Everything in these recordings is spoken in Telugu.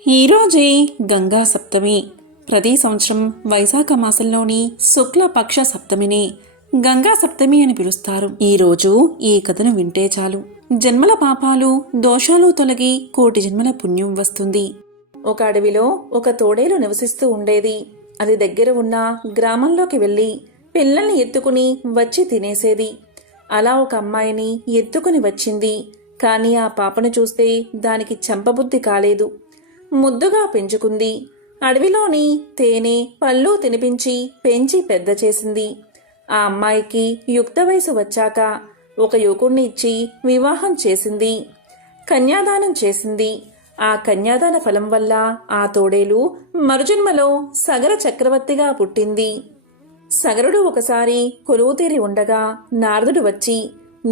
ఈరోజే గంగా సప్తమి. ప్రతి సంవత్సరం వైశాఖ మాసంలోని శుక్లపక్ష సప్తమిని గంగా సప్తమి అని పిలుస్తారు. ఈరోజు ఈ కథను వింటే చాలు జన్మల పాపాలు దోషాలు తొలగి కోటి జన్మల పుణ్యం వస్తుంది. ఒక అడవిలో ఒక తోడేలు నివసిస్తూ ఉండేది. అది దగ్గర ఉన్న గ్రామంలోకి వెళ్ళి పిల్లల్ని ఎత్తుకుని వచ్చి తినేసేది. అలా ఒక అమ్మాయిని ఎత్తుకుని వచ్చింది. కానీ ఆ పాపను చూస్తే దానికి చంపబుద్ధి కాలేదు. ముద్దుగా పెంచుకుంది. అడవిలోని తేనె పళ్ళు తినిపించి పెంచి పెద్ద చేసింది. ఆ అమ్మాయికి యుక్త వయసు వచ్చాక ఒక యువకుణ్ణి ఇచ్చి వివాహం చేసింది. కన్యాదానం చేసింది. ఆ కన్యాదాన ఫలం వల్ల ఆ తోడేలు మరుజన్మలో సగర చక్రవర్తిగా పుట్టింది. సగరుడు ఒకసారి కొలువుతీరి ఉండగా నారదుడు వచ్చి,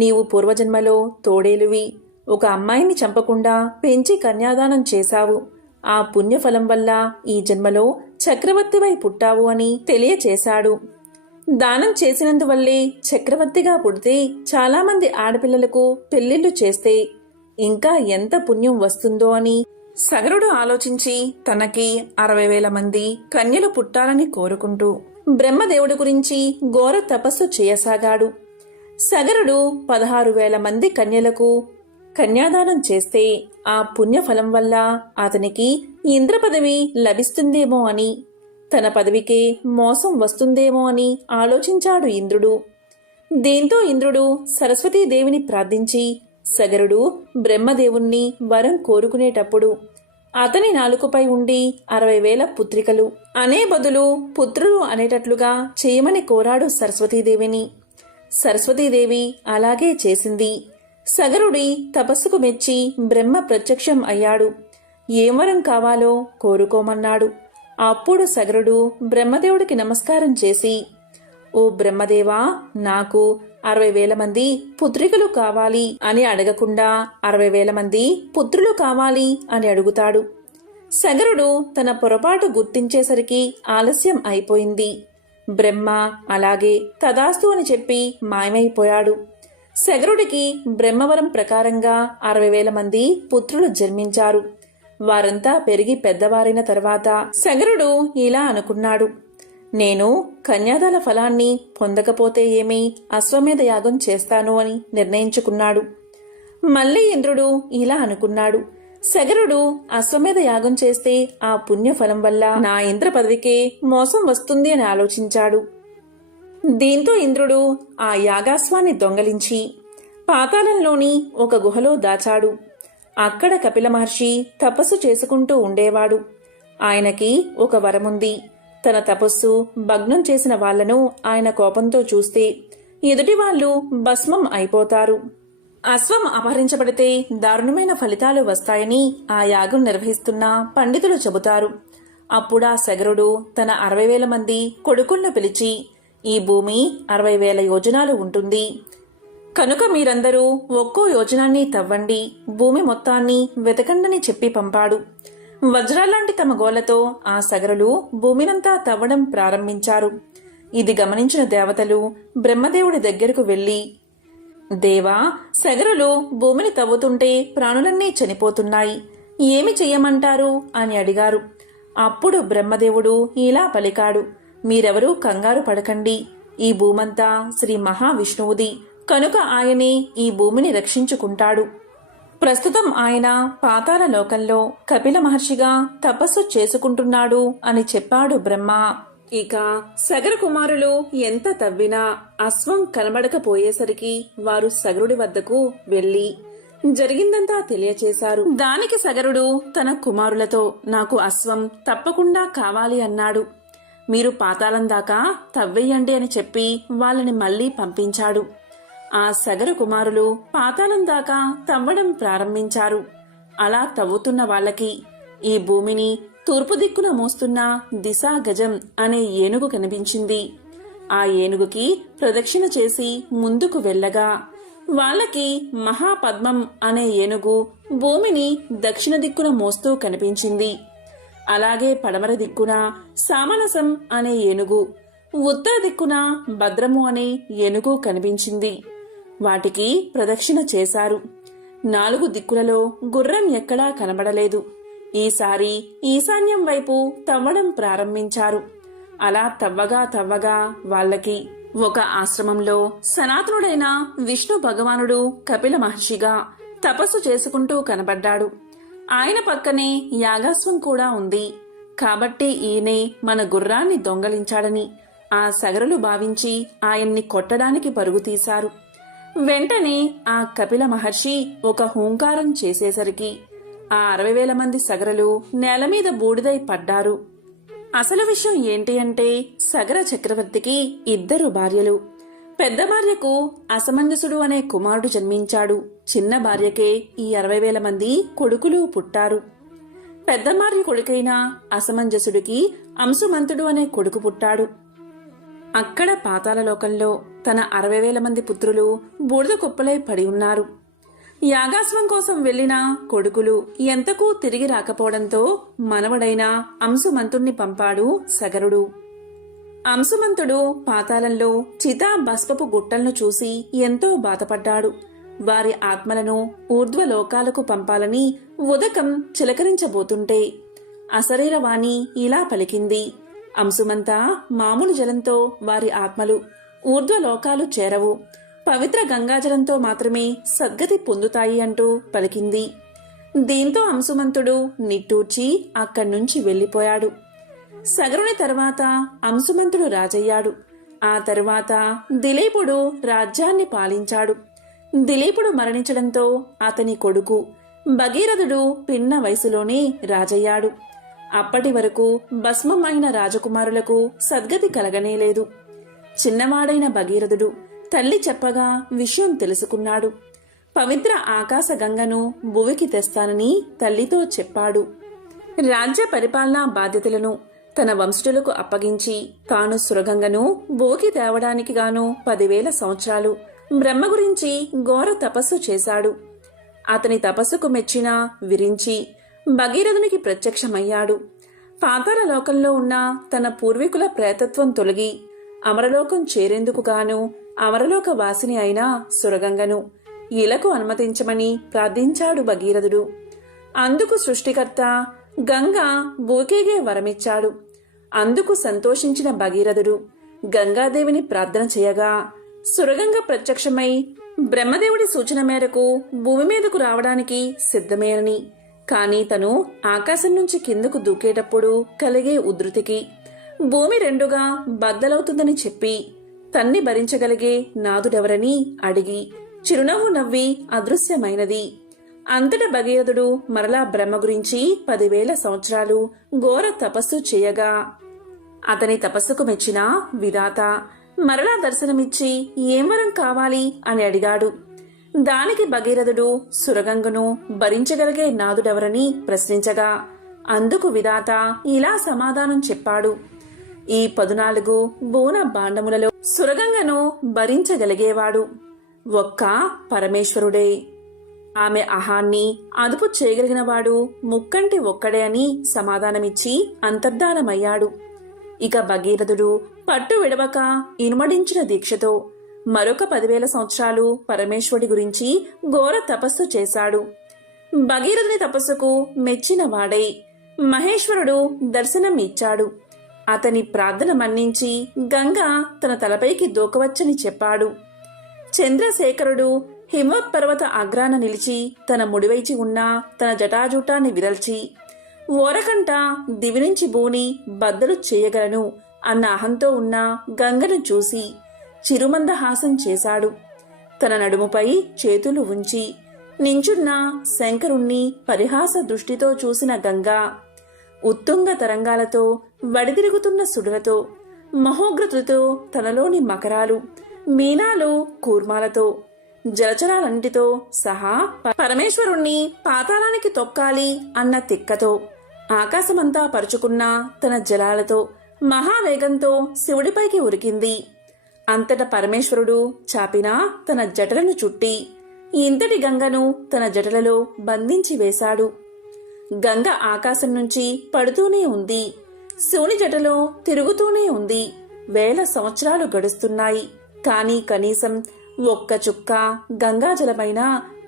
నీవు పూర్వజన్మలో తోడేలువి, ఒక అమ్మాయిని చంపకుండా పెంచి కన్యాదానం చేశావు. ఆ పుణ్యఫలం వల్ల ఈ జన్మలో చక్రవర్తివై పుట్టావు అని తెలియచేశాడు. దానం చేసినందువల్లే చక్రవర్తిగా పుడితే చాలామంది ఆడపిల్లలకు పెళ్లిళ్లు చేస్తే ఇంకా ఎంత పుణ్యం వస్తుందో అని సగరుడు ఆలోచించి తనకి 60,000 మంది కన్యలు పుట్టాలని కోరుకుంటూ బ్రహ్మదేవుడి గురించి ఘోర తపస్సు చేయసాగాడు. సగరుడు 16,000 మంది కన్యలకు కన్యాదానం చేస్తే ఆ పుణ్యఫలం వల్ల అతనికి ఇంద్ర పదవి లభిస్తుందేమో అని, తన పదవికే మోసం వస్తుందేమో అని ఆలోచించాడు ఇంద్రుడు. దీంతో ఇంద్రుడు సరస్వతీదేవిని ప్రార్థించి సగరుడు బ్రహ్మదేవుణ్ణి వరం కోరుకునేటప్పుడు అతని నాలుకపై ఉండి 60,000 పుత్రికలు అనే బదులు పుత్రులు అనేటట్లుగా చేయమని కోరాడు సరస్వతీదేవిని. సరస్వతీదేవి అలాగే చేసింది. సగరుడి తపస్సుకు మెచ్చి బ్రహ్మ ప్రత్యక్షం అయ్యాడు. ఏం వరం కావాలో కోరుకోమన్నాడు. అప్పుడు సగరుడు బ్రహ్మదేవుడికి నమస్కారం చేసి, ఓ బ్రహ్మదేవా, నాకు 60,000 మంది పుత్రికలు కావాలి అని అడగకుండా 60,000 మంది పుత్రులు కావాలి అని అడుగుతాడు. సగరుడు తన పొరపాటు గుర్తించేసరికి ఆలస్యం అయిపోయింది. బ్రహ్మ అలాగే తదాస్తు అని చెప్పి మాయమైపోయాడు. సగరుడికి బ్రహ్మవరం ప్రకారంగా 60,000 మంది పుత్రులు జన్మించారు. వారంతా పెరిగి పెద్దవారైన తర్వాత సగరుడు ఇలా అనుకున్నాడు, నేను కన్యాదాన ఫలాన్ని పొందకపోతే ఏమీ అశ్వమేధ యాగం చేస్తాను అని నిర్ణయించుకున్నాడు. మళ్ళీ ఇంద్రుడు ఇలా అనుకున్నాడు, సగరుడు అశ్వమేధ యాగం చేస్తే ఆ పుణ్యఫలం వల్ల నా ఇంద్ర పదవికే మోసం వస్తుంది అని ఆలోచించాడు. దీంతో ఇంద్రుడు ఆ యాగాశ్వాన్ని దొంగలించి పాతాళంలోని ఒక గుహలో దాచాడు. అక్కడ కపిల మహర్షి తపస్సు చేసుకుంటూ ఉండేవాడు. ఆయనకి ఒక వరముంది. తన తపస్సు భగ్నం చేసిన వాళ్లను ఆయన కోపంతో చూస్తే ఎదుటివాళ్లు భస్మం అయిపోతారు. అశ్వం అపహరించబడితే దారుణమైన ఫలితాలు వస్తాయని ఆ యాగం నిర్వహిస్తున్న పండితులు చెబుతారు. అప్పుడా సగరుడు తన 60,000 మంది కొడుకులను పిలిచి, ఈ భూమి 60,000 యోజనాలు ఉంటుంది. కనుక మీరందరూ ఒక్కో యోజనాన్ని తవ్వండి, భూమి మొత్తాన్ని వెతకండని చెప్పి పంపాడు. వజ్రాలాంటి తమ గోళ్లతో ఆ సగరులు భూమినంతా తవ్వడం ప్రారంభించారు. ఇది గమనించిన దేవతలు బ్రహ్మదేవుడి దగ్గరకు వెళ్లి, దేవా, సగరులు భూమిని తవ్వుతుంటే ప్రాణులన్నీ చనిపోతున్నాయి, ఏమి చెయ్యమంటారు అని అడిగారు. అప్పుడు బ్రహ్మదేవుడు ఇలా పలికాడు, మీరెవరూ కంగారు పడకండి. ఈ భూమంతా శ్రీ మహావిష్ణువుది, కనుక ఆయనే ఈ భూమిని రక్షించుకుంటాడు. ప్రస్తుతం ఆయన పాతాళ లోకంలో కపిల మహర్షిగా తపస్సు చేసుకుంటున్నాడు అని చెప్పాడు బ్రహ్మ. ఇక సగర కుమారులు ఎంత తవ్వినా అశ్వం కనబడకపోయేసరికి వారు సగరుడి వద్దకు వెళ్లి జరిగిందంతా తెలియచేశారు. దానికి సగరుడు తన కుమారులతో, నాకు అశ్వం తప్పకుండా కావాలి అన్నాడు. మీరు పాతాళం దాకా తవ్వేయండి అని చెప్పి వాళ్ళని మళ్లీ పంపించాడు. ఆ సగర కుమారులు పాతాళం దాకా తవ్వడం ప్రారంభించారు. అలా తవ్వుతున్న వాళ్ళకి ఈ భూమిని తూర్పు దిక్కున మోస్తున్న దిశా గజం అనే ఏనుగు కనిపించింది. ఆ ఏనుగుకి ప్రదక్షిణ చేసి ముందుకు వెళ్ళగా వాళ్ళకి మహాపద్మం అనే ఏనుగు భూమిని దక్షిణ దిక్కున మోస్తూ కనిపించింది. అలాగే పడమర దిక్కున సామనసం అనే ఏనుగు, ఉత్తర దిక్కున భద్రము అనే ఏనుగు కనిపించింది. వాటికి ప్రదక్షిణ చేశారు. 4 దిక్కులలో గుర్రం ఎక్కడా కనబడలేదు. ఈసారి ఈశాన్యం వైపు తవ్వడం ప్రారంభించారు. అలా తవ్వగా వాళ్ళకి ఒక ఆశ్రమంలో సనాతనుడైన విష్ణు భగవానుడు కపిల మహర్షిగా తపస్సు చేసుకుంటూ కనబడ్డాడు. ఆయన పక్కనే యాగాశ్వం కూడా ఉంది. కాబట్టి ఈయనే మన గుర్రాన్ని దొంగలించాడని ఆ సగరులు భావించి ఆయన్ని కొట్టడానికి పరుగు తీశారు. వెంటనే ఆ కపిల మహర్షి ఒక హూంకారం చేసేసరికి ఆ 60,000 మంది సగరులు నేలమీద బూడిదై పడ్డారు. అసలు విషయం ఏంటి అంటే, సగర చక్రవర్తికి 2 భార్యలు. పెద్ద భార్యకు అసమంజసుడు అనే కుమారుడు జన్మించాడు. చిన్న భార్యకే ఈ 60,000 మంది కొడుకులు పుట్టారు. పెద్ద భార్య కొడుకైన అసమంజసుడికి అంశుమంతుడు అనే కొడుకు పుట్టాడు. అక్కడ పాతాళలోకంలో తన 60,000 మంది పుత్రులు బూడిద కుప్పలై పడి ఉన్నారు. యాగాశ్వం కోసం వెళ్లిన కొడుకులు ఎంతకూ తిరిగి రాకపోవడంతో మనవడైన అంశుమంతుణ్ణి పంపాడు సగరుడు. అంశుమంతుడు పాతాళంలో చితా భస్మపు గుట్టలను చూసి ఎంతో బాధపడ్డాడు. వారి ఆత్మలను ఊర్ధ్వలోకాలకు పంపాలని ఉదకం చిలకరించబోతుంటే అశరీరవాణి ఇలా పలికింది: అంశుమంతా, మామూలు జలంతో వారి ఆత్మలు ఊర్ధ్వలోకాలు చేరవు, పవిత్ర గంగాజలంతో మాత్రమే సద్గతి పొందుతాయి అంటూ పలికింది. దీంతో అంశుమంతుడు నిట్టూర్చి అక్కడ్నుంచి వెళ్లిపోయాడు. సగరుని తర్వాత అంశుమంతుడు రాజయ్యాడు. ఆ తరువాత దిలీపుడు రాజ్యాన్ని పాలించాడు. దిలీపుడు మరణించడంతో అతని కొడుకు భగీరథుడు పిన్న వయసులోనే రాజయ్యాడు. అప్పటి వరకు భస్మమైన రాజకుమారులకు సద్గతి కలగనేలేదు. చిన్నవాడైన భగీరథుడు తల్లి చెప్పగా విషయం తెలుసుకున్నాడు. పవిత్ర ఆకాశ గంగను భువికి తెస్తానని తల్లితో చెప్పాడు. రాజ్య పరిపాలనా బాధ్యతలను తన వంశజులకు అప్పగించి తాను సురగంగను భూకి తేవడానికి గాను 10,000 సంవత్సరాలు బ్రహ్మ గురించి ఘోర తపస్సు చేశాడు. అతని తపస్సుకు మెచ్చిన విరించి భగీరథునికి ప్రత్యక్షమయ్యాడు. పాతాళ లోకంలో ఉన్న తన పూర్వీకుల ప్రేతత్వం తొలగి అమరలోకం చేరేందుకు గాను అమరలోక వాసిని అయిన సురగంగను ఇలకు అనుమతించమని ప్రార్థించాడు భగీరథుడు. అందుకు సృష్టికర్త గంగా భూకేగే వరమిచ్చాడు. అందుకు సంతోషించిన భగీరథుడు గంగాదేవిని ప్రార్థన చేయగా సురగంగ ప్రత్యక్షమై బ్రహ్మదేవుడి సూచన మేరకు భూమి మీదకు రావడానికి సిద్ధమేనని, కాని తను ఆకాశం నుంచి కిందకు దూకేటప్పుడు కలిగే ఉధృతికి భూమి 2గా బద్దలవుతుందని చెప్పి తన్ని భరించగలిగే నాదుడెవరని అడిగి చిరునవ్వు నవ్వి అదృశ్యమైనది. అంతట భగీరథుడు మరలా బ్రహ్మ గురించి 10,000 సంవత్సరాలు ఘోర తపస్సు చేయగా అతని తపస్సుకు మెచ్చిన విధాత మరలా దర్శనమిచ్చి ఏం వరం కావాలి అని అడిగాడు. దానికి భగీరథుడు సురగంగను భరించగలిగే నాదుడెవరని ప్రశ్నించగా అందుకు విధాత ఇలా సమాధానం చెప్పాడు: ఈ 14 బోన భాండములలో సురగంగను భరించగలిగేవాడు ఒక్క పరమేశ్వరుడే. ఆమె అహాన్ని అదుపు చేయగలిగినవాడు ముక్కంటి ఒక్కడే అని సమాధానమిచ్చి అంతర్ధానమయ్యాడు. ఇక భగీరథుడు పట్టు విడవక ఇనుమడించిన దీక్షతో మరొక 10,000 సంవత్సరాలు పరమేశ్వరుడి గురించి ఘోర తపస్సు చేశాడు. భగీరథుని తపస్సుకు మెచ్చిన వాడై మహేశ్వరుడు దర్శనం ఇచ్చాడు. అతని ప్రార్థన మన్నించి గంగా తన తలపైకి దూకవచ్చని చెప్పాడు. చంద్రశేఖరుడు హిమవత్పర్వత అగ్రాన నిలిచి తన ముడివైచి ఉన్న తన జటాజూటాన్ని విరల్చి ఓరకంట దివి నుంచి భూని బద్దలు చేయగలను అన్న అహంతో ఉన్న గంగను చూసి చిరుమందహాసం చేశాడు. తన నడుముపై చేతులు ఉంచి నించున్న శంకరుణ్ణి పరిహాస దృష్టితో చూసిన గంగా ఉత్తుంగ తరంగాలతో వడిదిరుగుతున్న సుడులతో మహోగ్రతులతో తనలోని మకరాలు మీనాలు కూర్మాలతో జలచరాలన్నిటితో సహా పరమేశ్వరుణ్ణి పాతాళానికి తొక్కాలి అన్న తిక్కతో ఆకాశమంతా పరుచుకున్న తన జలాలతో మహావేగంతో శివుడిపైకి ఉరికింది. అంతట పరమేశ్వరుడు చాపిన తన జటలను చుట్టి ఇంతటి గంగను తన జటలలో బంధించి వేశాడు. గంగ ఆకాశం నుంచి పడుతూనే ఉంది. శివుని జటలో తిరుగుతూనే ఉంది. 1000 సంవత్సరాలు గడుస్తున్నాయి. కాని కనీసం ఒక్క చుక్క గంగాజలమైనా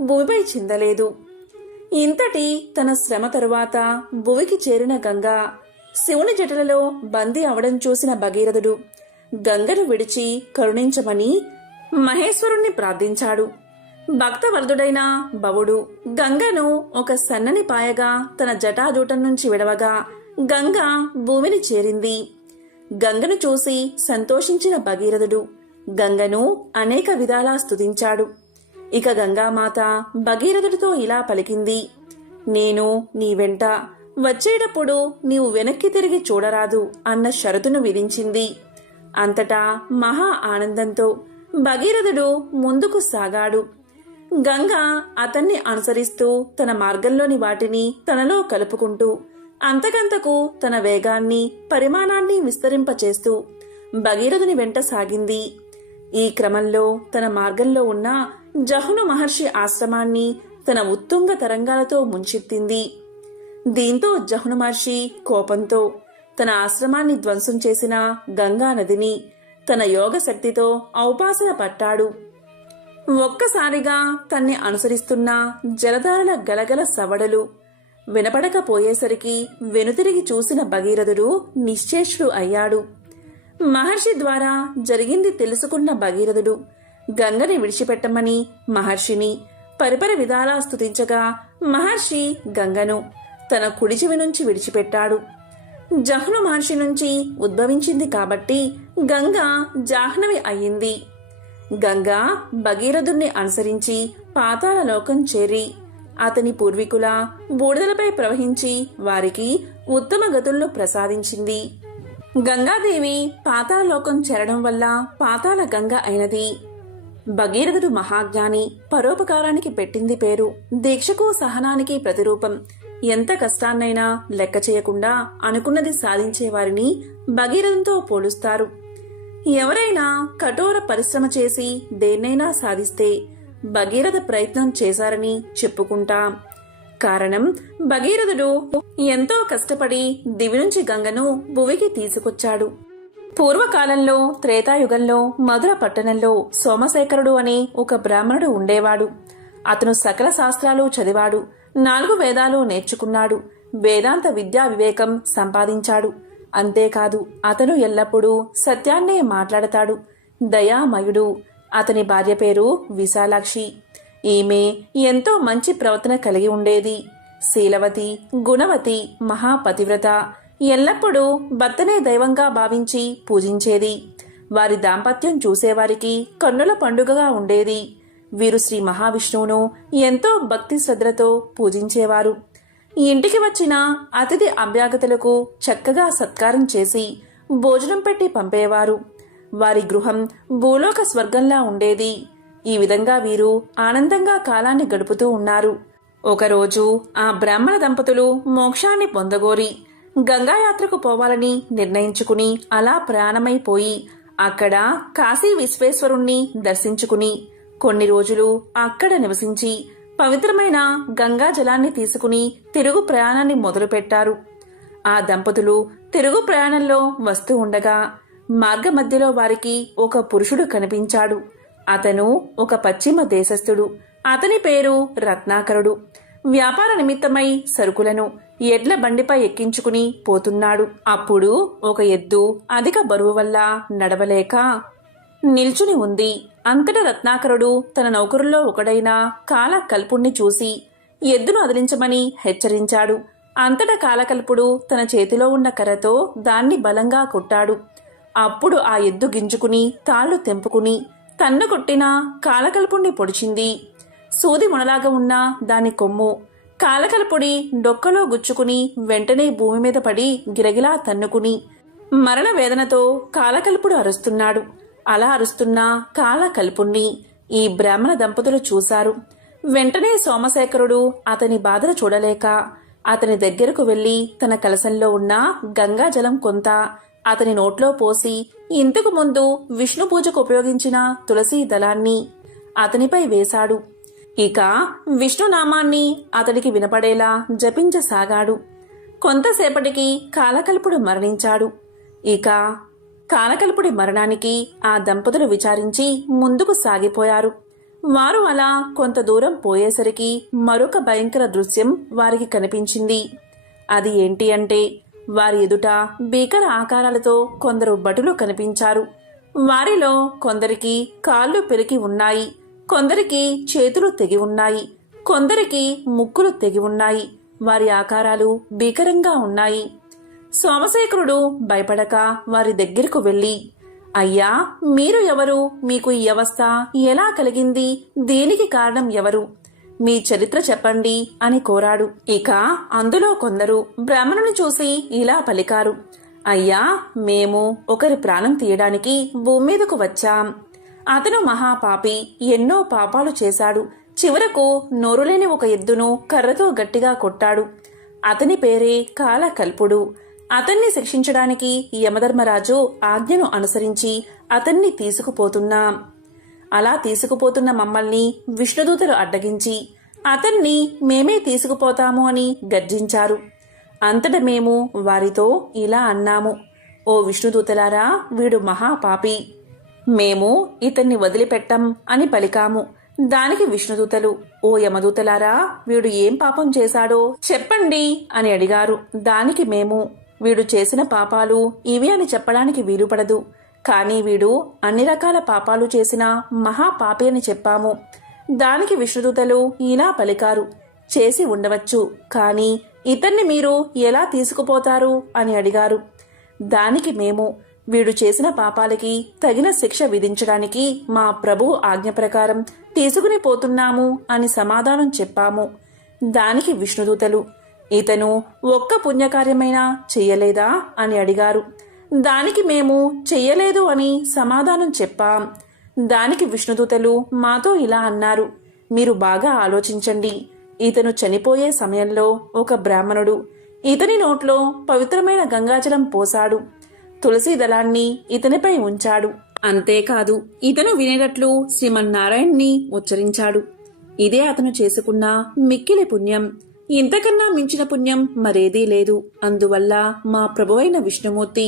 భూమిపై చిందలేదు. ఇంతటి తన శ్రమ తరువాత భువికి చేరిన గంగ శివుని జటలలో బందీ అవడం చూసిన భగీరథుడు గంగను విడిచి కరుణించమని మహేశ్వరుణ్ణి ప్రార్థించాడు. భక్తవరదుడైన భవుడు గంగను ఒక సన్నని పాయగా తన జటాజూటం నుంచి విడవగా గంగ భూమిని చేరింది. గంగను చూసి సంతోషించిన భగీరథుడు గంగను అనేక విధాలా స్తుతించాడు. ఇక గంగామాత భగీరథుడితో ఇలా పలికింది: నేను నీ వెంట వచ్చేటప్పుడు నీవు వెనక్కి తిరిగి చూడరాదు అన్న షరతును విధించింది. అంతటా మహా ఆనందంతో భగీరథుడు ముందుకు సాగాడు. గంగ అతన్ని అనుసరిస్తూ తన మార్గంలోని వాటిని తనలో కలుపుకుంటూ అంతకంతకు తన వేగాన్ని పరిమాణాన్ని విస్తరింపచేస్తూ భగీరథుని వెంట సాగింది. ఈ క్రమంలో తన మార్గంలో ఉన్న జహ్ను మహర్షి ఆశ్రమాన్ని తన ఉత్తుంగ తరంగాలతో ముంచెత్తింది. దీంతో జహ్ను మహర్షి కోపంతో తన ఆశ్రమాన్ని ధ్వంసం చేసిన గంగా నదిని తన యోగ శక్తితో ఔపాసన పట్టాడు. ఒక్కసారిగా తన్ని అనుసరిస్తున్న జలధారల గలగల సవడలు వినపడకపోయేసరికి వెనుతిరిగి చూసిన భగీరథుడు నిశ్చేష్టుడు అయ్యాడు. మహర్షి ద్వారా జరిగింది తెలుసుకున్న భగీరథుడు గంగని విడిచిపెట్టమని మహర్షిని పరిపరి విధాలా స్తుతించగా మహర్షి గంగను తన కుడి చెవి నుంచి విడిచిపెట్టాడు. జహ్ను మహర్షి నుంచి ఉద్భవించింది కాబట్టి గంగ జాహ్నవి అయ్యింది. గంగ భగీరథుణ్ణి అనుసరించి పాతాళ లోకం చేరి అతని పూర్వీకుల బూడిదలపై ప్రవహించి వారికి ఉత్తమ గతులను ప్రసాదించింది. గంగాదేవి పాతాళ లోకం చేరడం వల్ల పాతాళ గంగ అయినది. భగీరథుడు మహాజ్ఞాని, పరోపకారానికి పెట్టింది పేరు. దీక్షకు సహనానికి ప్రతిరూపం. ఎంత కష్టాన్నైనా లెక్క చేయకుండా అనుకున్నది సాధించేవారిని భగీరథంతో పోలుస్తారు. ఎవరైనా కఠోర పరిశ్రమ చేసి దేన్నైనా సాధిస్తే భగీరథ ప్రయత్నం చేశారని చెప్పుకుంటాం. కారణం, భగీరథుడు ఎంతో కష్టపడి దివి నుంచి గంగను భువికి తీసుకొచ్చాడు. పూర్వకాలంలో త్రేతాయుగంలో మధుర పట్టణంలో సోమశేఖరుడు అనే ఒక బ్రాహ్మణుడు ఉండేవాడు. అతను సకల శాస్త్రాలు చదివాడు, 4 వేదాలు నేర్చుకున్నాడు, వేదాంత విద్యా వివేకం సంపాదించాడు. అంతేకాదు అతను ఎల్లప్పుడూ సత్యాన్నే మాట్లాడతాడు. దయామయుడు. అతని భార్య పేరు విశాలాక్షి. ఈమె ఎంతో మంచి ప్రవర్తన కలిగి ఉండేది. శీలవతి, గుణవతి, మహాపతివ్రత. ఎల్లప్పుడూ భర్తనే దైవంగా భావించి పూజించేది. వారి దాంపత్యం చూసేవారికి కన్నుల పండుగగా ఉండేది. వీరు శ్రీ మహావిష్ణువును ఎంతో భక్తి శ్రద్ధలతో పూజించేవారు. ఇంటికి వచ్చిన అతిథి అభ్యాగతులకు చక్కగా సత్కారం చేసి భోజనం పెట్టి పంపేవారు. వారి గృహం భూలోక స్వర్గంలా ఉండేది. ఈ విధంగా వీరు ఆనందంగా కాలాన్ని గడుపుతూ ఉన్నారు. ఒకరోజు ఆ బ్రాహ్మణ దంపతులు మోక్షాన్ని పొందగోరి గంగాయాత్రకు పోవాలని నిర్ణయించుకుని అలా ప్రయాణమైపోయి అక్కడ కాశీ విశ్వేశ్వరుణ్ణి దర్శించుకుని కొన్ని రోజులు అక్కడ నివసించి పవిత్రమైన గంగా జలాన్ని తీసుకుని తిరుగు ప్రయాణాన్ని మొదలుపెట్టారు. ఆ దంపతులు తిరుగు ప్రయాణంలో వస్తూ ఉండగా మార్గ మధ్యలో వారికి ఒక పురుషుడు కనిపించాడు. అతను ఒక పశ్చిమ దేశస్థుడు. అతని పేరు రత్నాకరుడు. వ్యాపార నిమిత్తమై సరుకులను ఎడ్ల బండిపై ఎక్కించుకుని పోతున్నాడు. అప్పుడు ఒక ఎద్దు అధిక బరువు వల్ల నడవలేక నిల్చుని ఉంది. అంతటా రత్నాకరుడు తన నౌకరుల్లో ఒకడైన కాలకల్పుణ్ణి చూసి ఎద్దును అదిలించమని హెచ్చరించాడు. అంతటా కాలకల్పుడు తన చేతిలో ఉన్న కర్రతో దాన్ని బలంగా కొట్టాడు. అప్పుడు ఆ ఎద్దు గింజుకుని తాళ్లు తెంపుకుని తన్ను కొట్టిన కాలకల్పుణ్ణి పొడిచింది. సూది మొనలాగా ఉన్న దాని కొమ్ము కాలకల్పుడి డొక్కలో గుచ్చుకుని వెంటనే భూమి మీద పడి గిరగిలా తన్నుకుని మరణ వేదనతో కాలకల్పుడు అరుస్తున్నాడు. అలా అరుస్తున్న కాలకల్పుణ్ణి ఈ బ్రాహ్మణ దంపతులు చూశారు. వెంటనే సోమశేఖరుడు అతని బాధను చూడలేక అతని దగ్గరకు వెళ్లి తన కలశంలో ఉన్న గంగాజలం కొంత అతని నోట్లో పోసి ఇంతకు ముందు విష్ణు పూజకు ఉపయోగించిన తులసీ దళాన్ని అతనిపై వేశాడు. ఇక విష్ణునామాన్ని అతడికి వినపడేలా జపించసాగాడు. కొంతసేపటికి కాలకల్పుడు మరణించాడు. ఇక కాలకల్పుడి మరణానికి ఆ దంపతులు విచారించి ముందుకు సాగిపోయారు. వారు అలా కొంత దూరం పోయేసరికి మరొక భయంకర దృశ్యం వారికి కనిపించింది. అది ఏంటి అంటే వారి ఎదుట భీకర ఆకారాలతో కొందరు భటులు కనిపించారు. వారిలో కొందరికి కాళ్ళు పెరికి ఉన్నాయి, కొందరికి చేతులు తెగి ఉన్నాయి, కొందరికి ముక్కులు తెగి ఉన్నాయి. వారి ఆకారాలు భీకరంగా ఉన్నాయి. సోమశేఖరుడు భయపడక వారి దగ్గరకు వెళ్ళి, అయ్యా, మీరు ఎవరు? మీకు ఈ అవస్థ ఎలా కలిగింది? దేనికి కారణం ఎవరు? మీ చరిత్ర చెప్పండి అని కోరాడు. ఇక అందులో కొందరు బ్రాహ్మణుని చూసి ఇలా పలికారు, అయ్యా, మేము ఒకరి ప్రాణం తీయడానికి భూమి మీదకు వచ్చాం. అతను మహాపాపి, ఎన్నో పాపాలు చేశాడు. చివరకు నోరులేని ఒక ఎద్దును కర్రతో గట్టిగా కొట్టాడు. అతని పేరే కాలకల్పుడు. అతన్ని శిక్షించడానికి యమధర్మరాజు ఆజ్ఞను అనుసరించి అతన్ని తీసుకుపోతున్నాం. అలా తీసుకుపోతున్న మమ్మల్ని విష్ణుదూతలు అడ్డగించి అతన్ని మేమే తీసుకుపోతాము అని గర్జించారు. అంతట మేము వారితో ఇలా అన్నాము, ఓ విష్ణుదూతలారా, వీడు మహాపాపి, మేము ఇతన్ని వదిలిపెట్టం అని పలికాము. దానికి విష్ణుదూతలు, ఓ యమదూతలారా, వీడు ఏం పాపం చేశాడో చెప్పండి అని అడిగారు. దానికి మేము, వీడు చేసిన పాపాలు ఇవి అని చెప్పడానికి వీలుపడదు, కానీ వీడు అన్ని రకాల పాపాలు చేసిన మహాపాపి అని చెప్పాము. దానికి విష్ణుదూతలు ఇలా పలికారు, చేసి ఉండవచ్చు, కానీ ఇతన్ని మీరు ఎలా తీసుకుపోతారు అని అడిగారు. దానికి మేము, వీడు చేసిన పాపాలకి తగిన శిక్ష విధించడానికి మా ప్రభువు ఆజ్ఞ ప్రకారం తీసుకుని పోతున్నాము అని సమాధానం చెప్పాము. దానికి విష్ణుదూతలు, ఇతను ఒక్క పుణ్యకార్యమైనా చెయ్యలేదా అని అడిగారు. దానికి మేము చెయ్యలేదు అని సమాధానం చెప్పాం. దానికి విష్ణుదూతలు మాతో ఇలా అన్నారు, మీరు బాగా ఆలోచించండి. ఇతను చనిపోయే సమయంలో ఒక బ్రాహ్మణుడు ఇతని నోట్లో పవిత్రమైన గంగాజలం పోశాడు. తులసి దళాన్ని ఇతనిపై ఉంచాడు. అంతేకాదు, ఇతను వినేటట్లు శ్రీమన్నారాయణ్ణి ఉచ్చరించాడు. ఇదే అతను చేసుకున్న మిక్కిలి పుణ్యం. ఇంతకన్నా మించిన పుణ్యం మరేదీ లేదు. అందువల్ల మా ప్రభువైన విష్ణుమూర్తి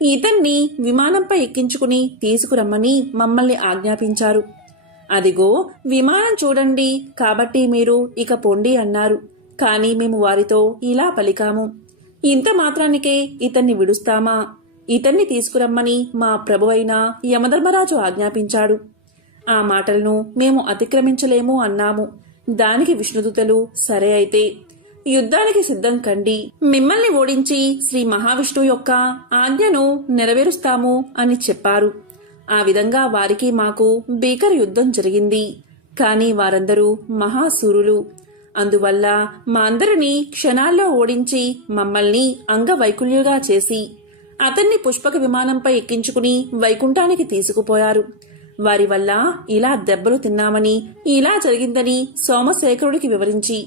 ఇతన్ని విమానంపై ఎక్కించుకుని తీసుకురమ్మని మమ్మల్ని ఆజ్ఞాపించారు. అదిగో విమానం చూడండి, కాబట్టి మీరు ఇక పొండి అన్నారు. కానీ మేము వారితో ఇలా పలికాము, ఇంత మాత్రానికే ఇతన్ని విడుస్తామా? ఇతన్ని తీసుకురమ్మని మా ప్రభువైన యమధర్మరాజు ఆజ్ఞాపించాడు. ఆ మాటలను మేము అతిక్రమించలేము అన్నాము. దానికి విష్ణుదూతలు, సరే అయితే యుద్ధానికి సిద్ధం కండి. మిమ్మల్ని ఓడించి శ్రీ మహావిష్ణువు యొక్క ఆజ్ఞను నెరవేరుస్తాము అని చెప్పారు. ఆ విధంగా వారికి మాకు భీకర యుద్ధం జరిగింది. కాని వారందరూ మహాసూరులు. అందువల్ల మా అందరినీ క్షణాల్లో ఓడించి మమ్మల్ని అంగవైకుల్యుగా చేసి అతన్ని పుష్పక విమానంపై ఎక్కించుకుని వైకుంఠానికి తీసుకుపోయారు. వారి వల్ల ఇలా దెబ్బలు తిన్నామని, ఇలా జరిగిందని సోమశేఖరుడికి వివరించి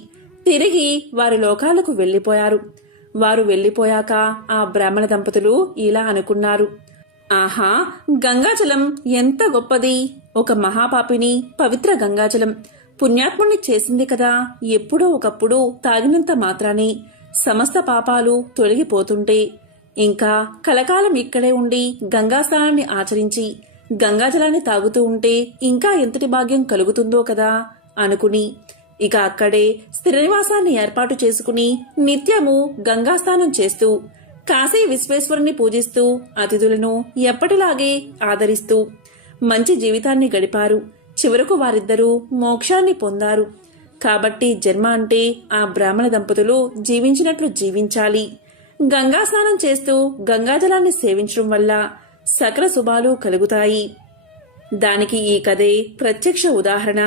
తిరిగి వారి లోకాలకు వెళ్లిపోయారు. వారు వెళ్లిపోయాక ఆ బ్రాహ్మణ దంపతులు ఇలా అనుకున్నారు, ఆహా, గంగాజలం ఎంత గొప్పది! ఒక మహాపాపిని పవిత్ర గంగాజలం పుణ్యాత్ముణ్ణి చేసింది కదా. ఎప్పుడో ఒకప్పుడు తాగినంత మాత్రానే సమస్త పాపాలు తొలగిపోతుంటే ఇంకా కలకాలం ఇక్కడే ఉండి గంగాస్నానాన్ని ఆచరించి గంగాజలాన్ని తాగుతూ ఉంటే ఇంకా ఎంతటి భాగ్యం కలుగుతుందో కదా అనుకుని ఇక అక్కడే స్థిర నివాసాన్ని ఏర్పాటు చేసుకుని నిత్యము గంగాస్నానం చేస్తూ కాశీ విశ్వేశ్వరుని పూజిస్తూ అతిథులను ఎప్పటిలాగే ఆదరిస్తూ మంచి జీవితాన్ని గడిపారు. చివరకు వారిద్దరూ మోక్షాన్ని పొందారు. కాబట్టి జన్మ అంటే ఆ బ్రాహ్మణ దంపతులు జీవించినట్లు జీవించాలి. గంగా స్నానం చేస్తూ గంగాజలాన్ని సేవించడం వల్ల సకల శుభాలు కలుగుతాయి. దానికి ఈ కథే ప్రత్యక్ష ఉదాహరణ.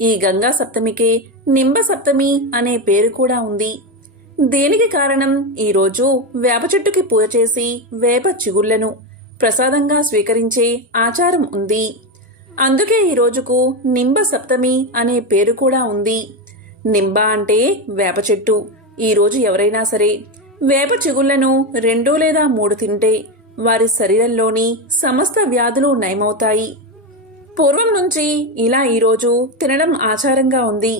ఈ గంగా సప్తమికే నింబ సప్తమి అనే పేరు కూడా ఉంది. దేనికి కారణం, ఈరోజు వేప చెట్టుకి పూజ చేసి వేప చిగుళ్లను ప్రసాదంగా స్వీకరించే ఆచారం ఉంది. అందుకే ఈ రోజుకు నింబ సప్తమి అనే పేరు కూడా ఉంది. నింబ అంటే వేప చెట్టు. ఈరోజు ఎవరైనా సరే వేప చిగుళ్లను 2 లేదా 3 తింటే వారి శరీరంలోని సమస్త వ్యాధులు నయమవుతాయి. పూర్వం నుంచి ఇలా ఈరోజు తినడం ఆచారంగా ఉంది.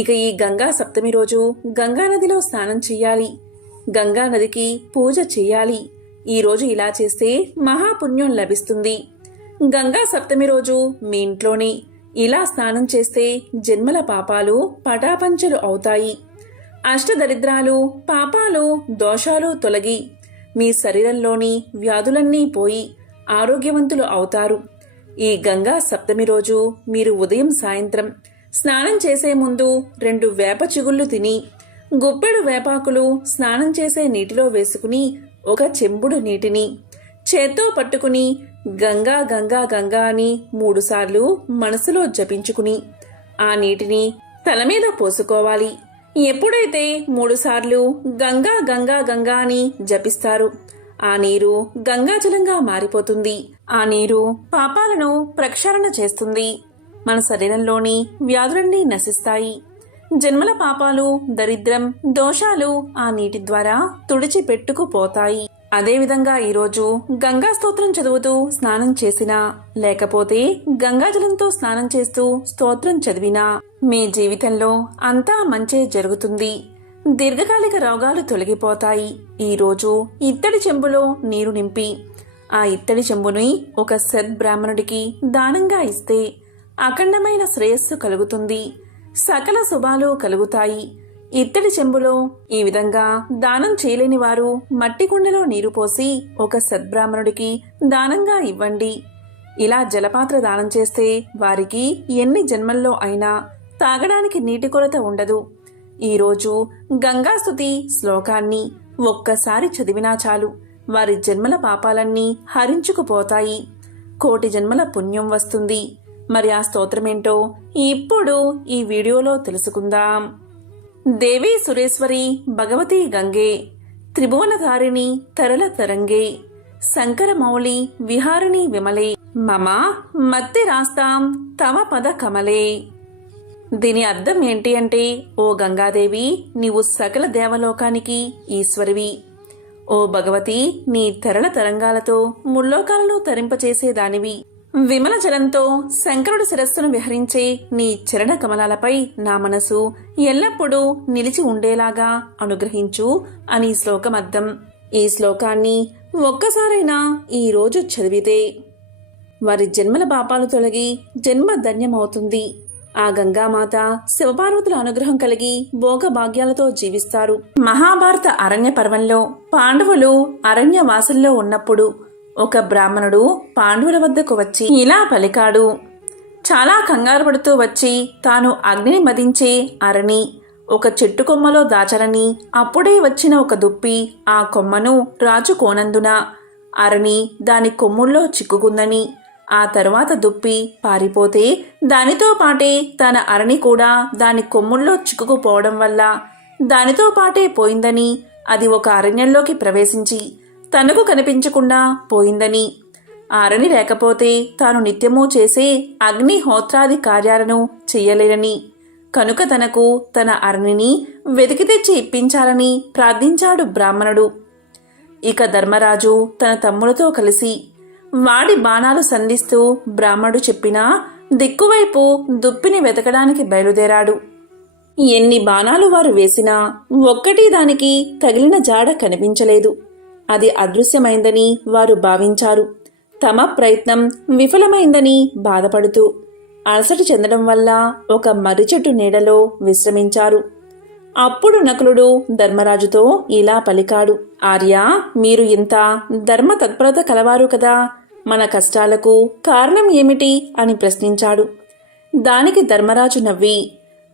ఇక ఈ గంగా సప్తమి రోజు గంగానదిలో స్నానం చెయ్యాలి. గంగానదికి పూజ చెయ్యాలి. ఈరోజు ఇలా చేస్తే మహాపుణ్యం లభిస్తుంది. గంగా సప్తమి రోజు మీ ఇంట్లోనే ఇలా స్నానం చేస్తే జన్మల పాపాలు పటాపంచలు అవుతాయి. అష్టదరిద్రాలు, పాపాలు, దోషాలు తొలగి మీ శరీరంలోని వ్యాధులన్నీ పోయి ఆరోగ్యవంతులు అవుతారు. ఈ గంగా సప్తమి రోజు మీరు ఉదయం సాయంత్రం స్నానం చేసే ముందు 2 వేప చిగుళ్ళు తిని గుప్పెడు వేపాకులు స్నానం చేసే నీటిలో వేసుకుని 1 చెంబుడు నీటిని చేత్తో పట్టుకుని గంగా గంగా గంగా అని 3 సార్లు మనసులో జపించుకుని ఆ నీటిని తల మీద పోసుకోవాలి. ఎప్పుడైతే 3 సార్లు గంగా గంగా గంగా అని జపిస్తారు ఆ నీరు గంగాజలంగా మారిపోతుంది. ఆ నీరు పాపాలను ప్రక్షాళన చేస్తుంది. మన శరీరంలోని వ్యాధులన్నీ నశిస్తాయి. జన్మల పాపాలు, దరిద్రం, దోషాలు ఆ నీటి ద్వారా తుడిచిపెట్టుకుపోతాయి. అదేవిధంగా ఈరోజు గంగా స్తోత్రం చదువుతూ స్నానం చేసినా లేకపోతే గంగాజలంతో స్నానం చేస్తూ స్తోత్రం చదివినా మీ జీవితంలో అంతా మంచే జరుగుతుంది. దీర్ఘకాలిక రోగాలు తొలగిపోతాయి. ఈరోజు ఇత్తడి చెంబులో నీరు నింపి ఆ ఇత్తడి చెంబుని ఒక సద్బ్రాహ్మణుడికి దానంగా ఇస్తే అఖండమైన శ్రేయస్సు కలుగుతుంది. సకల శుభాలు కలుగుతాయి. ఇత్తడి చెంబులో ఈ విధంగా దానం చేయలేని వారు మట్టి కుండలో నీరు పోసి ఒక సద్బ్రాహ్మణుడికి దానంగా ఇవ్వండి. ఇలా జలపాత్ర దానం చేస్తే వారికి ఎన్ని జన్మల్లో అయినా తాగడానికి నీటి కొరత ఉండదు. ఈరోజు గంగాస్తుతి శ్లోకాన్ని ఒక్కసారి చదివినా చాలు వారి జన్మల పాపాలన్నీ హరించుకుపోతాయి. 1,000,000 జన్మల పుణ్యం వస్తుంది. మరి ఆ స్తోత్రమేంటో ఇప్పుడు ఈ వీడియోలో తెలుసుకుందాం. దేవి సురేశ్వరి భగవతి గంగే త్రిభువనధారిణి తరళ తరంగే శంకరమౌళి విహారిణి విమలే మమ మత్తి రాస్తాం తవ పద కమలే. దీని అర్థం ఏంటి అంటే, ఓ గంగాదేవి, నీవు సకల దేవలోకానికి ఈశ్వరివి. ఓ భగవతి, నీ తరళ తరంగాలతో ముల్లోకాలను తరింపచేసేదానివి. విమల జలంతో శంకరుడి శిరస్సును విహరించే నీ చరణ కమలాలపై నా మనసు ఎల్లప్పుడూ నిలిచి ఉండేలాగా అనుగ్రహించు అని శ్లోకం అర్థం. ఈ శ్లోకాన్ని ఒక్కసారైనా ఈరోజు చదివితే వారి జన్మల పాపాలు తొలగి జన్మ ధన్యమవుతుంది. ఆ గంగామాత శివపార్వతుల అనుగ్రహం కలిగి భోగభాగ్యాలతో జీవిస్తారు. మహాభారత అరణ్య పర్వంలో పాండవులు అరణ్యవాసంలో ఉన్నప్పుడు ఒక బ్రాహ్మణుడు పాండవుల వద్దకు వచ్చి ఇలా పలికాడు. చాలా కంగారు పడుతూ వచ్చి తాను అగ్నిని మదించే అరణి ఒక చెట్టు కొమ్మలో దాచరని, అప్పుడే వచ్చిన ఒక దుప్పి ఆ కొమ్మను రాజుకోనందున అరణి దాని కొమ్ముల్లో చిక్కుకుందని, ఆ తరువాత దుప్పి పారిపోతే దానితో పాటే తన అరణి కూడా దాని కొమ్ముల్లో చిక్కుకుపోవడం వల్ల దానితో పాటే పోయిందని, అది ఒక అరణ్యంలోకి ప్రవేశించి తనకు కనిపించకుండా పోయిందని, ఆ అరణి లేకపోతే తాను నిత్యము చేసే అగ్నిహోత్రాది కార్యాలను చెయ్యలేనని, కనుక తనకు తన అరణిని వెతికి తెచ్చి ఇప్పించాలని ప్రార్థించాడు బ్రాహ్మణుడు. ఇక ధర్మరాజు తన తమ్ములతో కలిసి వాడి బాణాలు సంధిస్తూ బ్రాహ్మణుడు చెప్పినా దిక్కువైపు దుప్పిని వెతకడానికి బయలుదేరాడు. ఎన్ని బాణాలు వారు వేసినా ఒక్కటి దానికి తగిలిన జాడ కనిపించలేదు. అది అదృశ్యమైందని వారు భావించారు. తమ ప్రయత్నం విఫలమైందని బాధపడుతూ అలసట చెందడం వల్ల ఒక మర్రి చెట్టు నీడలో విశ్రమించారు. అప్పుడు నకులుడు ధర్మరాజుతో ఇలా పలికాడు. ఆర్య, మీరు ఇంత ధర్మ తత్పరత కలవారు కదా, మన కష్టాలకు కారణం ఏమిటి అని ప్రశ్నించాడు. దానికి ధర్మరాజు నవ్వి,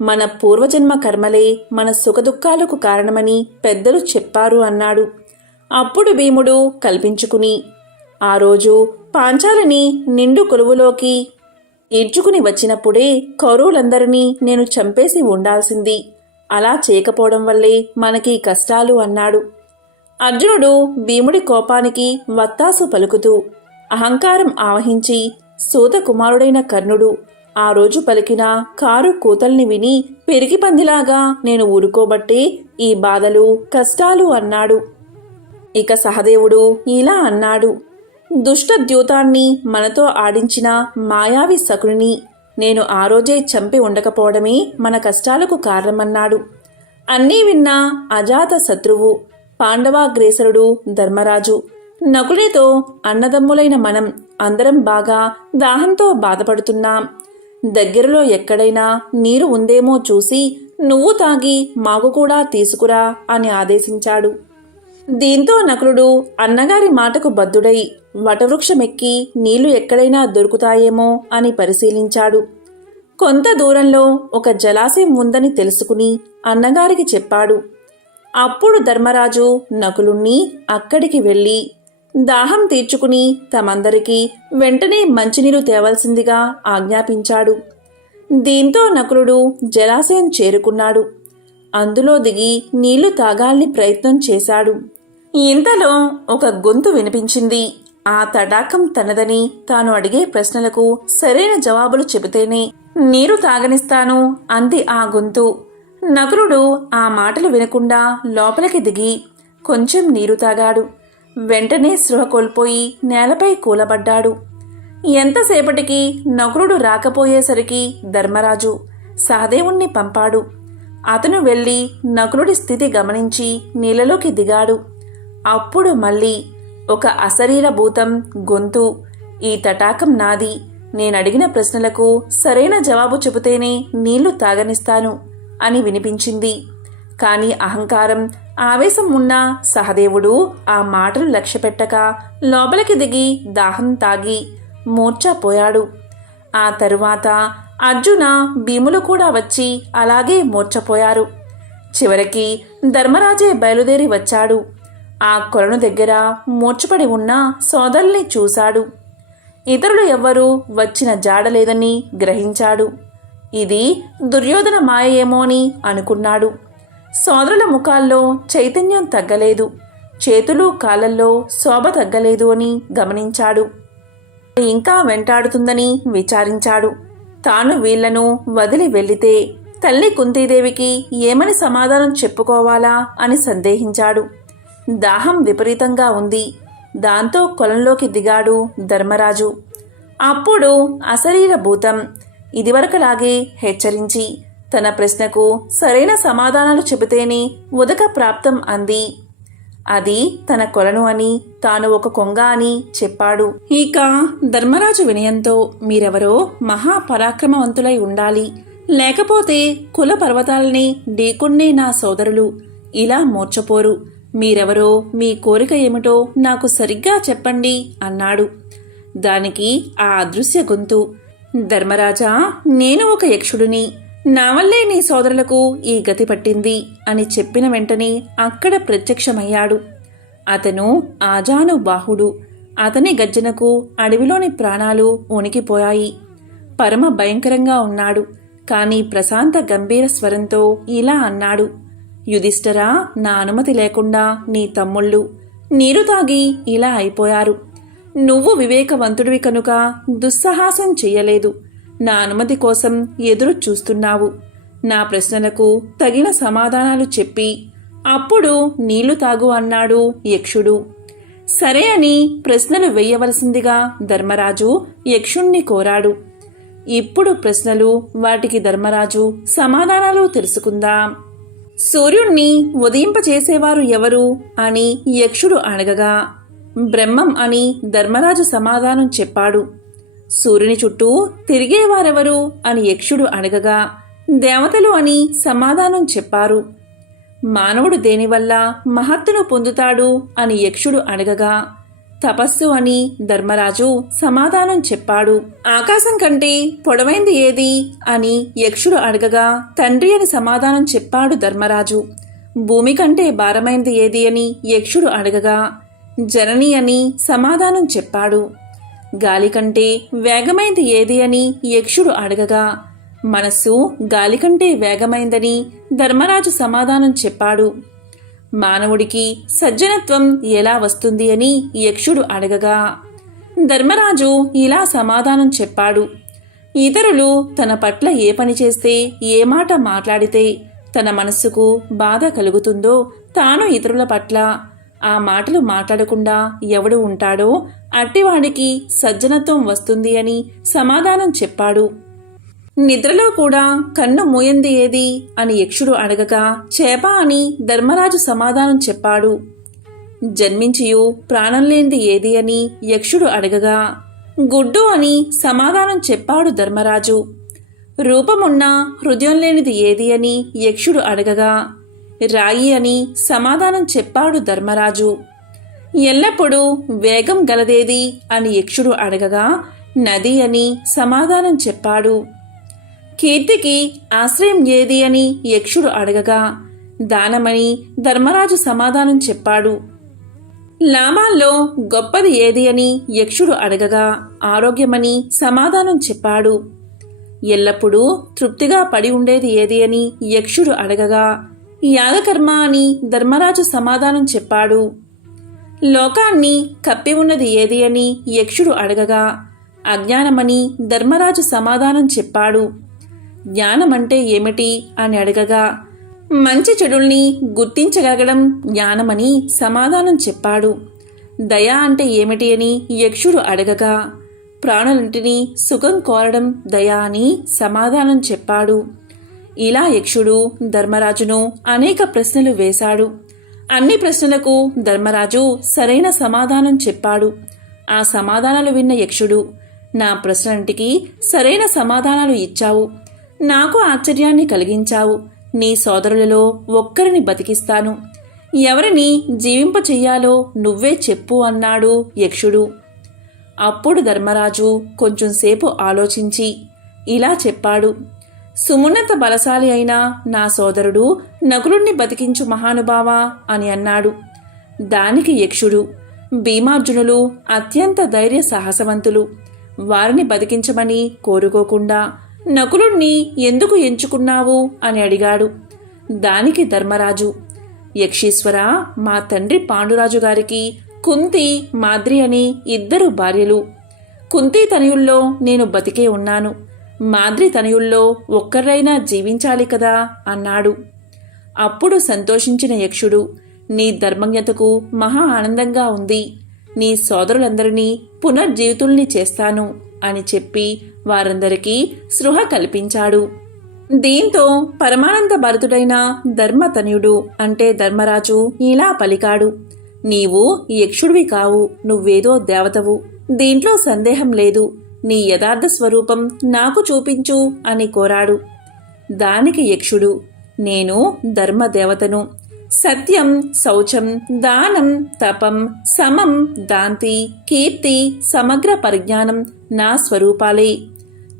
మన పూర్వజన్మ కర్మలే మన సుఖదుఖాలకు కారణమని పెద్దలు చెప్పారు అన్నాడు. అప్పుడు భీముడు కల్పించుకుని ఆ రోజు పాంచాలిని నిండు కొలువులోకి ఈడ్చుకుని వచ్చినప్పుడే కౌరవులందరినీ నేను చంపేసి ఉండాల్సింది, అలా చేయకపోవడం వల్లే మనకి కష్టాలు అన్నాడు. అర్జునుడు భీముడి కోపానికి వత్తాసు పలుకుతూ అహంకారం ఆవహించి సూత కుమారుడైన కర్ణుడు ఆ రోజు పలికిన కారు కూతల్ని విని పెరిగి పందిలాగా నేను ఊరుకోబట్టే ఈ బాధలు కష్టాలు అన్నాడు. ఇక సహదేవుడు ఇలా అన్నాడు. దుష్ట ద్యూతాన్ని మనతో ఆడించిన మాయావి శకుని నేను ఆ రోజే చంపి ఉండకపోవడమే మన కష్టాలకు కారణమన్నాడు. అన్నీ విన్న అజాత శత్రువు పాండవాగ్రేసరుడు ధర్మరాజు నకుడితో అన్నదమ్ములైన మనం అందరం బాగా దాహంతో బాధపడుతున్నాం. దగ్గరలో ఎక్కడైనా నీరు ఉందేమో చూసి నువ్వు తాగి మాకు కూడా తీసుకురా అని ఆదేశించాడు. దీంతో నకులుడు అన్నగారి మాటకు బద్ధుడై వటవృక్షమెక్కి నీళ్లు ఎక్కడైనా దొరుకుతాయేమో అని పరిశీలించాడు. కొంత దూరంలో ఒక జలాశయం ఉందని తెలుసుకుని అన్నగారికి చెప్పాడు. అప్పుడు ధర్మరాజు నకులుణ్ణి అక్కడికి వెళ్ళి దాహం తీర్చుకుని తమందరికీ వెంటనే మంచినీరు తేవలసిందిగా ఆజ్ఞాపించాడు. దీంతో నకులుడు జలాశయం చేరుకున్నాడు. అందులో దిగి నీళ్లు తాగాలని ప్రయత్నం చేశాడు. ఇంతలో ఒక గొంతు వినిపించింది. ఆ తడాకం తనదని, తాను అడిగే ప్రశ్నలకు సరైన జవాబులు చెబితేనే నీరు తాగనిస్తాను అంది ఆ గొంతు. నకులుడు ఆ మాటలు వినకుండా లోపలికి దిగి కొంచెం నీరు తాగాడు. వెంటనే స్పృహ కోల్పోయి నేలపై కూలబడ్డాడు. ఎంతసేపటికి నకులుడు రాకపోయేసరికి ధర్మరాజు సహదేవుణ్ణి పంపాడు. అతను వెళ్ళి నకులుడి స్థితి గమనించి నీళ్ళలోకి దిగాడు. అప్పుడు మళ్ళీ ఒక అశరీర భూతం గొంతు, ఈ తటాకం నాది, నేనడిగిన ప్రశ్నలకు సరైన జవాబు చెబితేనే నీళ్లు తాగనిస్తాను అని వినిపించింది. కాని అహంకారం, ఆవేశం ఉన్న సహదేవుడు ఆ మాటలు లక్ష్యపెట్టక లోపలికి దిగి దాహం తాగి మూర్ఛపోయాడు. ఆ తరువాత అర్జున, భీములు కూడా వచ్చి అలాగే మూర్ఛపోయారు. చివరికి ధర్మరాజే బయలుదేరి వచ్చాడు. ఆ కొలను దగ్గర మూర్ఛపడి ఉన్న సోదరుల్ని చూశాడు. ఇతరులు ఎవ్వరూ వచ్చిన జాడలేదని గ్రహించాడు. ఇది దుర్యోధన మాయ ఏమోని అనుకున్నాడు. సోదరుల ముఖాల్లో చైతన్యం తగ్గలేదు, చేతులు కాళ్ళల్లో శోభ తగ్గలేదు అని గమనించాడు. ఇంకా వెంటాడుతుందని విచారించాడు. తాను వీళ్లను వదిలి వెళ్లితే తల్లి కుంతీదేవికి ఏమని సమాధానం చెప్పుకోవాలా అని సందేహించాడు. దాహం విపరీతంగా ఉంది. దాంతో కొలంలోకి దిగాడు ధర్మరాజు. అప్పుడు అశరీర భూతం ఇదివరకలాగే హెచ్చరించి తన ప్రశ్నకు సరైన సమాధానాలు చెబితేనే ఉదక ప్రాప్తం అంది. అది తన కొలను అని, తాను ఒక కొంగ అని చెప్పాడు. ఇక ధర్మరాజు వినయంతో, మీరెవరో మహాపరాక్రమవంతులై ఉండాలి, లేకపోతే కుల పర్వతాలని ఢీకొన్నే నా సోదరులు ఇలా మూర్ఛపోరు. మీరెవరో, మీ కోరిక ఏమిటో నాకు సరిగ్గా చెప్పండి అన్నాడు. దానికి ఆ అదృశ్య గొంతు, ధర్మరాజా, నేను ఒక యక్షుడిని, నా వల్లే నీ సోదరులకు ఈ గతి పట్టింది అని చెప్పిన వెంటనే అక్కడ ప్రత్యక్షమయ్యాడు. అతను ఆజానుబాహుడు. అతని గర్జనకు అడవిలోని ప్రాణాలు వణికిపోయాయి. పరమ భయంకరంగా ఉన్నాడు. కాని ప్రశాంత గంభీర స్వరంతో ఇలా అన్నాడు, యుధిష్ఠిరా, నా అనుమతి లేకుండా నీ తమ్ముళ్ళు నీరు తాగి ఇలా అయిపోయారు. నువ్వు వివేకవంతుడివి కనుక దుస్సాహసం చెయ్యలేదు. నా అనుమతి కోసం ఎదురు చూస్తున్నావు. నా ప్రశ్నలకు తగిన సమాధానాలు చెప్పి అప్పుడు నీళ్లు తాగు అన్నాడు యక్షుడు. సరే అని ప్రశ్నలు వెయ్యవలసిందిగా ధర్మరాజు యక్షుణ్ణి కోరాడు. ఇప్పుడు ప్రశ్నలు, వాటికి ధర్మరాజు సమాధానాలు తెలుసుకుందాం. సూర్యుణ్ణి ఉదయింపచేసేవారు ఎవరు అని యక్షుడు అడగగా బ్రహ్మం అని ధర్మరాజు సమాధానం చెప్పాడు. సూర్యుని చుట్టూ తిరిగేవారెవరు అని యక్షుడు అడగగా దేవతలు అని సమాధానం చెప్పారు. మానవుడు దేనివల్ల మహత్తును పొందుతాడు అని యక్షుడు అడగగా తపస్సు అని ధర్మరాజు సమాధానం చెప్పాడు. ఆకాశం కంటే పొడవైంది ఏది అని యక్షుడు అడగగా తండ్రి అని సమాధానం చెప్పాడు ధర్మరాజు. భూమి కంటే భారమైంది ఏది అని యక్షుడు అడగగా జనని అని సమాధానం చెప్పాడు. గాలి కంటే వేగమైంది ఏది అని యక్షుడు అడగగా మనస్సు గాలి కంటే వేగమైందని ధర్మరాజు సమాధానం చెప్పాడు. మానవుడికి సజ్జనత్వం ఎలా వస్తుంది అని యక్షుడు అడగగా ధర్మరాజు ఇలా సమాధానం చెప్పాడు. ఇతరులు తన పట్ల ఏ పని చేస్తే, ఏ మాట మాట్లాడితే తన మనస్సుకు బాధ కలుగుతుందో తాను ఇతరుల పట్ల ఆ మాటలు మాట్లాడకుండా ఎవడు ఉంటాడో అట్టివాడికి సజ్జనత్వం వస్తుంది అని సమాధానం చెప్పాడు. నిద్రలో కూడా కన్ను మూయంది ఏది అని యక్షుడు అడగగా చేప అని ధర్మరాజు సమాధానం చెప్పాడు. జన్మించియు ప్రాణం లేనిది ఏది అని యక్షుడు అడగగా గుడ్డు అని సమాధానం చెప్పాడు ధర్మరాజు. రూపమున్నా హృదయం లేనిది ఏది అని యక్షుడు అడగగా రాయి అని సమాధానం చెప్పాడు ధర్మరాజు. ఎల్లప్పుడూ వేగం గలదేది అని యక్షుడు అడగగా నది అని సమాధానం చెప్పాడు. కీర్తికి ఆశ్రయం ఏది అని యక్షుడు అడగగా దానమని ధర్మరాజు సమాధానం చెప్పాడు. లాభాల్లో గొప్పది ఏది అని యక్షుడు అడగగా ఆరోగ్యమని సమాధానం చెప్పాడు. ఎల్లప్పుడూ తృప్తిగా పడి ఉండేది ఏది అని యక్షుడు అడగగా యాగకర్మ అని ధర్మరాజు సమాధానం చెప్పాడు. లోకాన్ని కప్పి ఉన్నది ఏది అని యక్షుడు అడగగా అజ్ఞానమని ధర్మరాజు సమాధానం చెప్పాడు. జ్ఞానమంటే ఏమిటి అని అడగగా మంచి చెడుల్ని గుర్తించగలగడం జ్ఞానమని సమాధానం చెప్పాడు. దయ అంటే ఏమిటి అని యక్షుడు అడగగా ప్రాణులంటిని సుఖం కోరడం దయ అని సమాధానం చెప్పాడు. ఇలా యక్షుడు ధర్మరాజును అనేక ప్రశ్నలు వేశాడు. అన్ని ప్రశ్నలకు ధర్మరాజు సరైన సమాధానం చెప్పాడు. ఆ సమాధానాలు విన్న యక్షుడు, నా ప్రశ్నలంటికి సరైన సమాధానాలు ఇచ్చావు, నాకు ఆశ్చర్యాన్ని కలిగించావు. నీ సోదరులలో ఒక్కరిని బతికిస్తాను, ఎవరిని జీవింప చెయ్యాలో నువ్వే చెప్పు అన్నాడు యక్షుడు. అప్పుడు ధర్మరాజు కొంచెంసేపు ఆలోచించి ఇలా చెప్పాడు. సుమున్నత బలశాలి అయిన నా సోదరుడు నకులుణ్ణి బతికించు మహానుభావా అని అన్నాడు. దానికి యక్షుడు, భీమార్జునులు అత్యంత ధైర్య సాహసవంతులు, వారిని బతికించమని కోరుకోకుండా నకులుణ్ణి ఎందుకు ఎంచుకున్నావు అని అడిగాడు. దానికి ధర్మరాజు, యక్షీశ్వర, మా తండ్రి పాండురాజు గారికి కుంతి, మాద్రి అని 2 భార్యలు. కుంతి తనయుల్లో నేను బతికే ఉన్నాను, మాద్రి తనయుల్లో ఒక్కరైనా జీవించాలి కదా అన్నాడు. అప్పుడు సంతోషించిన యక్షుడు, నీ ధర్మజ్ఞతకు మహా ఆనందంగా ఉంది, నీ సోదరులందరినీ పునర్జీవితుల్ని చేస్తాను అని చెప్పి వారందరికీ స్పృహ కల్పించాడు. దీంతో పరమానంద భరితుడైన ధర్మతనయుడు అంటే ధర్మరాజు ఇలా పలికాడు. నీవు యక్షుడివి కావు, నువ్వేదో దేవతవు, దీంట్లో సందేహం లేదు. నీ యథార్థ స్వరూపం నాకు చూపించు అని కోరాడు. దానికి యక్షుడు, నేను ధర్మదేవతను. సత్యం, శౌచం, దానం, తపం, సమం, దాంతి, కీర్తి, సమగ్ర పరిజ్ఞానం నా స్వరూపాలే.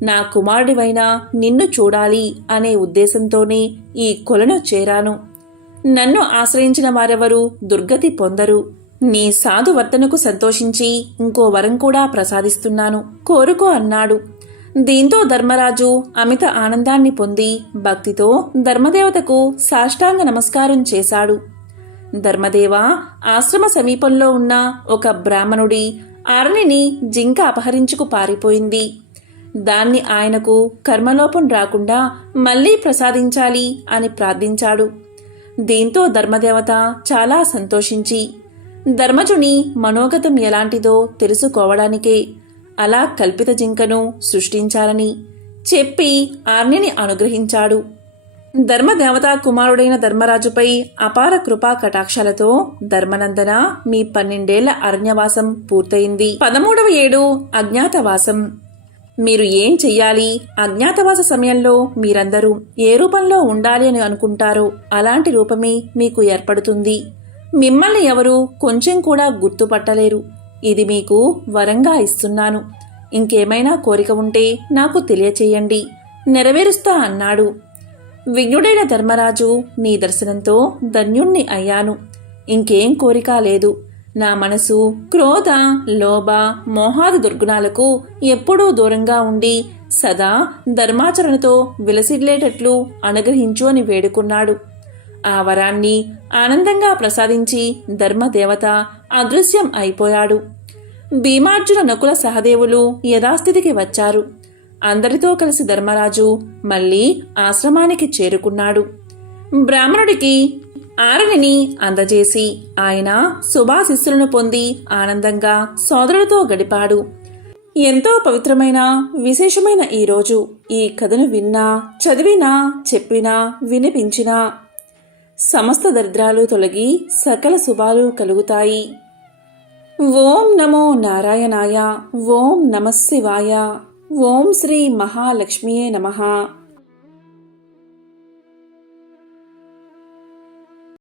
నా కుమారుడివైన నిన్ను చూడాలి అనే ఉద్దేశంతోనే ఈ కొలను చేరాను. నన్ను ఆశ్రయించిన వారెవరూ దుర్గతి పొందరు. నీ సాధువర్తనకు సంతోషించి ఇంకో వరం కూడా ప్రసాదిస్తున్నాను, కోరుకో అన్నాడు. దీంతో ధర్మరాజు అమిత ఆనందాన్ని పొంది భక్తితో ధర్మదేవతకు సాష్టాంగ నమస్కారం చేశాడు. ధర్మదేవ, ఆశ్రమ సమీపంలో ఉన్న ఒక బ్రాహ్మణుడి అరణిని జింక అపహరించుకు పారిపోయింది. దాన్ని ఆయనకు కర్మలోపం రాకుండా మళ్లీ ప్రసాదించాలి అని ప్రార్థించాడు. దీంతో ధర్మదేవత చాలా సంతోషించి ధర్మజుని మనోగతం ఎలాంటిదో తెలుసుకోవడానికే అలా కల్పిత జింకను సృష్టించాలని చెప్పి ఆర్నిని అనుగ్రహించాడు. ధర్మదేవతా కుమారుడైన ధర్మరాజుపై అపార కృపా కటాక్షాలతో ధర్మనందన, మీ 12 ఏళ్ల అరణ్యవాసం పూర్తయింది. 13వ ఏడు అజ్ఞాతవాసం. మీరు ఏం చెయ్యాలి? అజ్ఞాతవాస సమయంలో మీరందరూ ఏ రూపంలో ఉండాలి అని అనుకుంటారో అలాంటి రూపమే మీకు ఏర్పడుతుంది. మిమ్మల్ని ఎవరూ కొంచెం కూడా గుర్తుపట్టలేరు. ఇది మీకు వరంగా ఇస్తున్నాను. ఇంకేమైనా కోరిక ఉంటే నాకు తెలియచేయండి, నెరవేరుస్తా అన్నాడు. విజ్ఞుడైన ధర్మరాజు, నీ దర్శనంతో ధన్యుణ్ణి అయ్యాను. ఇంకేం కోరిక లేదు. నా మనసు క్రోధ, లోభ, మోహాది దుర్గుణాలకు ఎప్పుడూ దూరంగా ఉండి సదా ధర్మాచరణతో విలసిల్లేటట్లు అనుగ్రహించు అని వేడుకున్నాడు. ఆ వరాన్ని ఆనందంగా ప్రసాదించి ధర్మదేవత అదృశ్యం అయిపోయాడు. భీమార్జున, నకుల సహదేవులు యథాస్థితికి వచ్చారు. అందరితో కలిసి ధర్మరాజు మళ్లీ ఆశ్రమానికి చేరుకున్నాడు. బ్రాహ్మణుడికి ఆరణిని అందజేసి ఆయన శుభాశిస్సులను పొంది ఆనందంగా సోదరుడితో గడిపాడు. ఎంతో పవిత్రమైన విశేషమైన ఈరోజు ఈ కథను విన్నా, చదివినా, చెప్పినా, వినిపించినా సమస్త దరిద్రాలు తొలగి సకల శుభాలు కలుగుతాయి. ఓం నమో నారాయణాయ. ఓం నమః శివాయ. ఓం శ్రీ మహాలక్ష్మియే నమః.